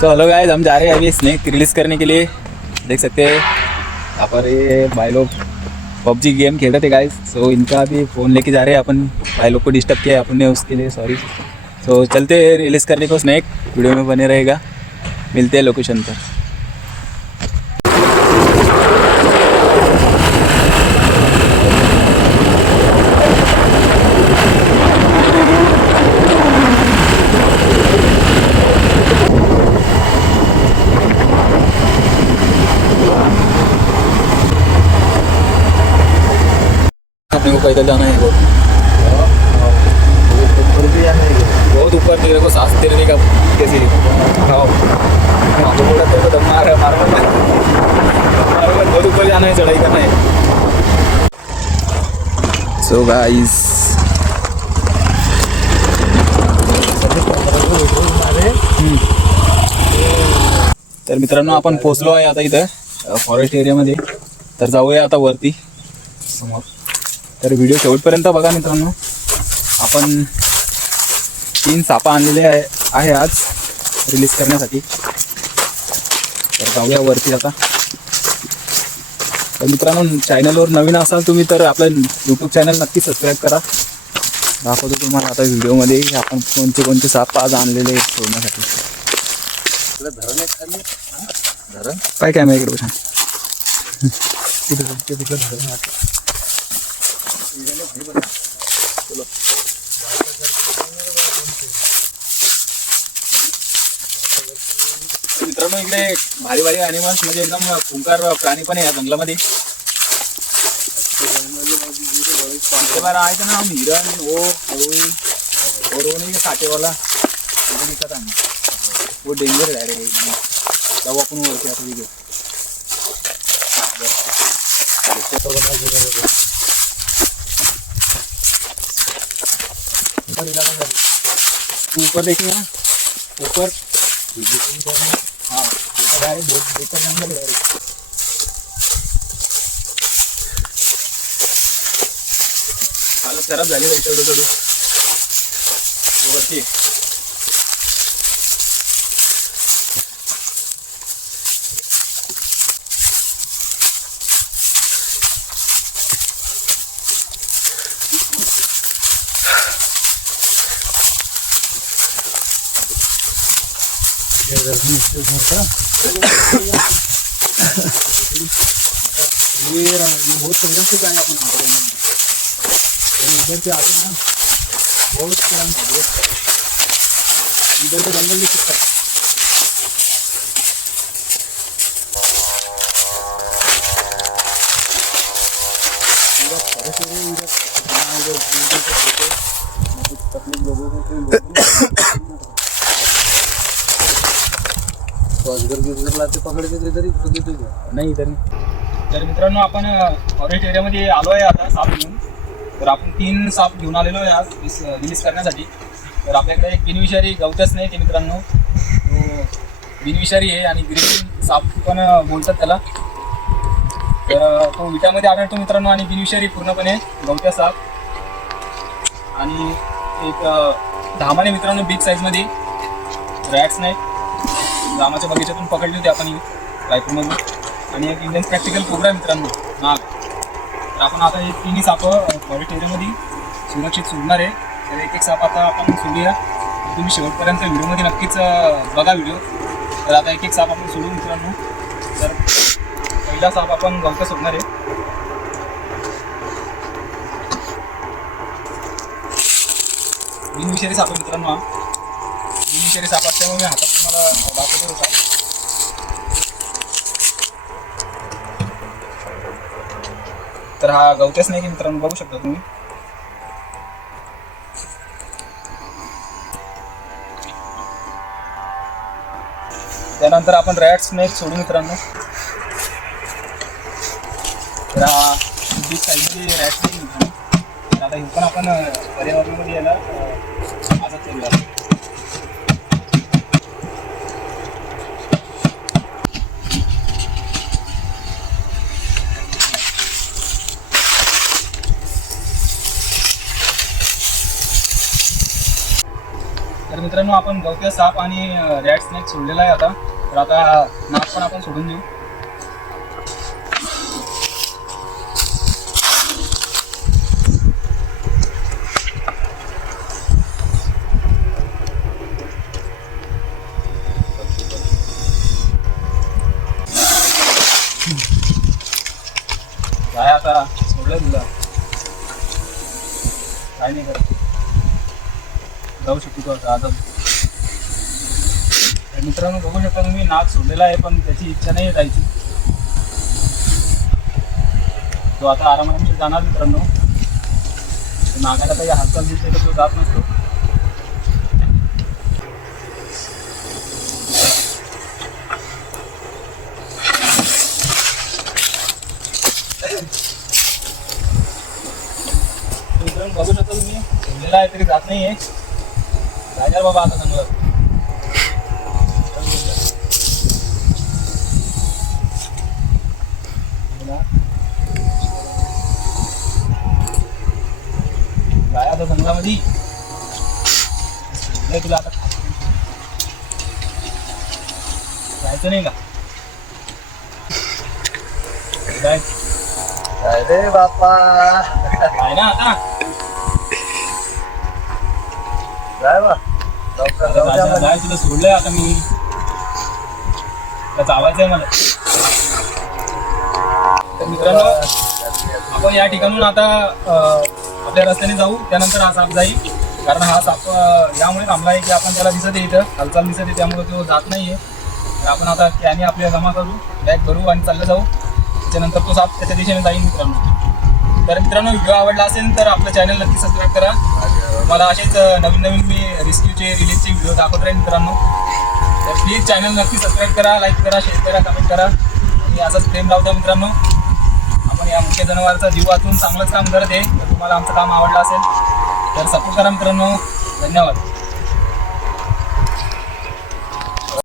तो hello guys, हम जा रहे हैं अभी स्नेक रिलीज करने के लिए। देख सकते हैं यहाँ पर ये भाई लोग पबजी गेम खेल रहे थे गाइस। सो इनका भी फ़ोन लेके जा रहे हैं अपन। भाई लोग को डिस्टर्ब किया अपन ने, उसके लिए सॉरी। तो चलते हैं रिलीज़ करने को स्नेक, वीडियो में बने रहेगा। मिलते हैं लोकेशन पर। अपने को पैदल जाना है, बहुत ऊपर। तेरे को सांस तेरे का कैसे तेरे को दम मार बहुत ऊपर जाना है, चढ़ाई करना है। सो गाइस तर मित्रांनो, आपण पोहोचलो आहे आता इथं फॉरेस्ट एरियामध्ये. तर जाऊया आता वरती समोर. तर व्हिडिओ शेवटपर्यंत बघा मित्रांनो. आपण 3 सापा आणलेले आहे आज रिलीज करण्यासाठी. तर जाऊया वरती आता. तर मित्रांनो, चॅनलवर नवीन असाल तुम्ही तर आपलं यूट्यूब चॅनल नक्की सबस्क्राईब करा. दाखवतो तुम्हाला आता व्हिडिओमध्ये आपण कोणते साप आज आणलेले सोडण्यासाठी. धरण काय कॅमेरा इकडे बघा. मित्रांनो, इकडे भारी भारी ॲनिमल्स म्हणजे एकदम खूंखार प्राणी पण आहे या जंगलामध्ये. आहे ना हिरण, नहीं काटेवाला दिखत आहे. वो डेंजर आहे रे. जाऊ आपण वरती आता व्हिडिओ. ऊपर देखिए ना, ऊपर हाँ बहुत बेहतर जंगल है. हालत खराब झाली नाही थोडं वरती. बहुत से गए अपन इधर से आते ना, बहुत इधर से जंगल भी कितना लोगों को नाही इधर नाही. तर मित्रांनो, आपण फॉरेस्ट एरियामध्ये आलो आहे आता साप घेऊन. तर आपण 3 साप घेऊन आलेलो आहे आज रिलीज करण्यासाठी. तर आपल्याकडे एक बिनविषारी गवतच नाही ते मित्रांनो, तो बिनविषारी आहे आणि ग्रीन साप पण बोलतात त्याला. तर तो विटामध्ये आढळतो मित्रांनो आणि बिनविषारी पूर्णपणे गवत्या साप. आणि एक धामाने मित्रांनो बिग साईजमध्ये रॅट्स नाही, रामाच्या बगीच्यातून पकडली होती आपण रायपूरमधून. आणि एक इंडियन प्रॅक्टिकल कोब्रा मित्रांनो, नाग. तर आपण आता हे 3 साप फॉरेस्ट एरियामध्ये सुरक्षित सोडणार आहे. तर एक साप आता आपण सोडूया. तुम्ही शेवटपर्यंत व्हिडिओमध्ये नक्कीच बघा व्हिडिओ. तर आता एक साप आपण सोडू मित्रांनो. तर पहिला साप आपण गवता सोडणार आहे. बिनविषारी साप मित्रांनो, हा बिनविषारी साप असल्यामुळे मी हातात तुम्हाला दाखवतो होता. तर हा गवत्याच नाही की मित्रांनो, बघू शकता तुम्ही. त्यानंतर आपण रॅट स्नेक सोडू मित्रांनो. तर हा बिग साईजमध्ये रॅट स्नेक मित्रांनो. तर आता हे पण आपण पर्यावरणामध्ये याला आजच करूया. तर मित्रांनो आपण गवत्या साप आणि रॅट स्नेक सोडलेला आहे आता. तर आता नाक पण आपण सोडून देऊ. काय आता सोडलं तुला, काय नाही करत, जाऊ शकतो तो आता. तर मित्रांनो बघू शकता तुम्ही नाक सोडलेला आहे, पण त्याची इच्छा नाही जायची. तो आता आरामाने जाणार मित्रांनो. नाकाला काही हालचाल दिसते तर तो जात नसतो. मित्रांनो बघू शकता तुम्ही सोडलेला आहे तरी जात नाहीये. राजा बाबा आता समोर काय आता जंगलामध्ये तुला आता जायचं नाही का? काय रे बाप्पा, काय ना आता काय बा लवकर जाऊ द्या मला. जाय तुला सोडलंय आता मी. चावायचं आहे मला. तर मित्रांनो आपण या ठिकाणून आता आपल्या रस्त्याने जाऊ. त्यानंतर हा साप जाईल, कारण हा साप यामुळे थांबला आहे की आपण त्याला दिसत आहे इथं हालचाल दिसत आहे, त्यामुळे तो जात नाही आहे. तर आपण आता त्याने आपल्या जमा करू, बॅग भरू आणि चाललं जाऊ. त्याच्यानंतर तो साप त्याच्या दिशेने जाईल मित्रांनो. तर मित्रांनो व्हिडिओ आवडला असेल तर आपलं चॅनल नक्की सबस्क्राईब करा. मला असेच नवीन नवीन मी रेस्क्यूचे रिलीजचे व्हिडिओ दाखवत राहील मित्रांनो. तर प्लीज चॅनल नक्की सबस्क्राईब करा, लाईक करा, शेअर करा, कमेंट करा आणि असाच प्रेम लावता मित्रांनो. आपण या मुख्य जनावरांचा जीव वाचून चांगलंच काम करत आहे. तर तुम्हाला आमचं काम आवडलं असेल तर सपोर्ट करा मित्रांनो. धन्यवाद.